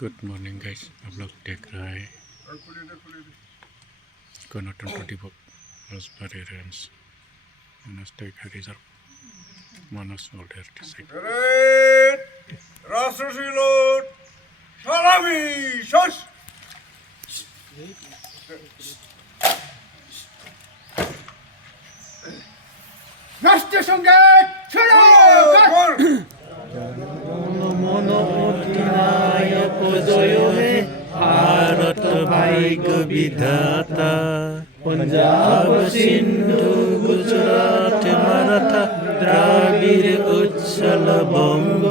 Good morning guys, आप लोग देख रहे हैं गणतंत्र दिवस राजबाड़ी रेंज स्टेट रिजर्व मानस वाइल्ड डिस्ट्रिक्ट। राष्ट्रशिलोट सलामी शश राष्ट्रीय संगीत भारत भाग्य विधाता पंजाब सिंधु गुजरात मराठा द्राविड़ उच्छल बंग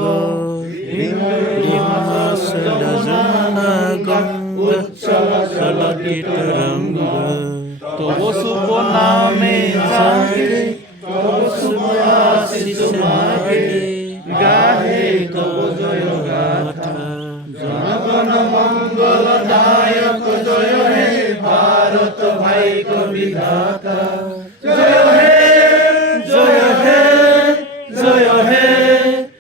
हिमाचल जमुना गंगा चलकित रंग तब शुभ नामे जागे तब शुभ आशीष मागे गाहे तब जय गाथा जनगण मंगलदायक जय हे भारत भाग्य विधाता जय हे जय हे जय हे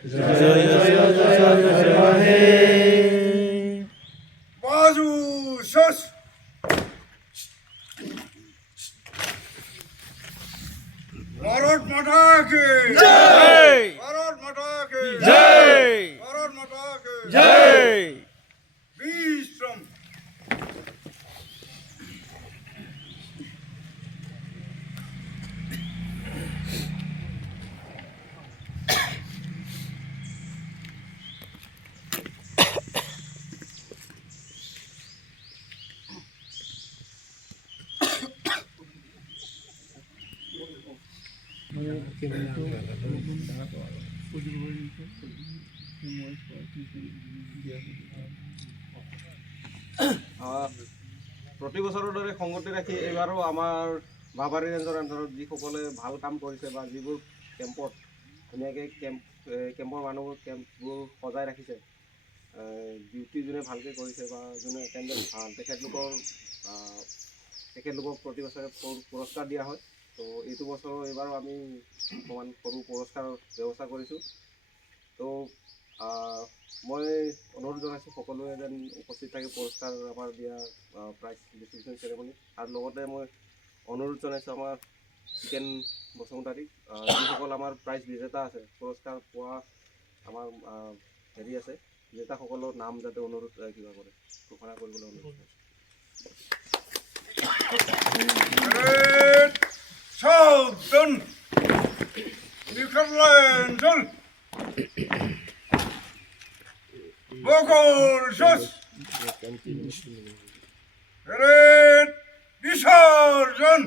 जय जय जय जय हे बाजू शश भारत माता की जय भारत माता की जय भारत माता की जय विश्रम প্ৰতি বছৰৰ দৰে সংগতি ৰাখি এইবাৰো আমাৰ বাবাৰী ৰেঞ্জৰ আণ্ডাৰত যিসকলে ভাল কাম কৰিছে বা যিবোৰ কেম্পত ধুনীয়াকৈ কেম্পৰ মানুহবোৰ কেম্পবোৰ সজাই ৰাখিছে, ডিউটি যোনে ভালকৈ কৰিছে বা যোনে এটেণ্ডেঞ্চ ভাল তেখেতলোকক প্ৰতি বছৰে পুৰস্কাৰ দিয়া হয়। তো এইটো বছৰ এইবাৰো আমি অকণমান সৰু পুৰস্কাৰৰ ব্যৱস্থা কৰিছোঁ। তো মই অনুৰোধ জনাইছোঁ সকলোৱে যেন উপস্থিত থাকি পুৰস্কাৰ আমাৰ দিয়া প্ৰাইজ ডিষ্ট্ৰিবিউশ্যন চেৰেমনি, আৰু লগতে মই অনুৰোধ জনাইছোঁ আমাৰ চিকেন বসুমতাৰীক, যিসকল আমাৰ প্ৰাইজ বিজেতা আছে, পুৰস্কাৰ পোৱা আমাৰ হেৰি আছে, বিজেতাসকলৰ নাম যাতে অনুৰোধ কিবা কৰে ঘোষণা কৰিবলৈ অনুৰোধ জনাইছোঁ। Southern Nicolaisen Bokol Shus Red Disarjan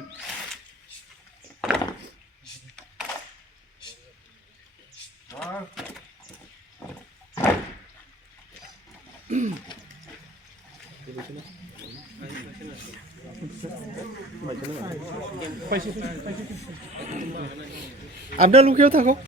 আপনালোকেও থাকক।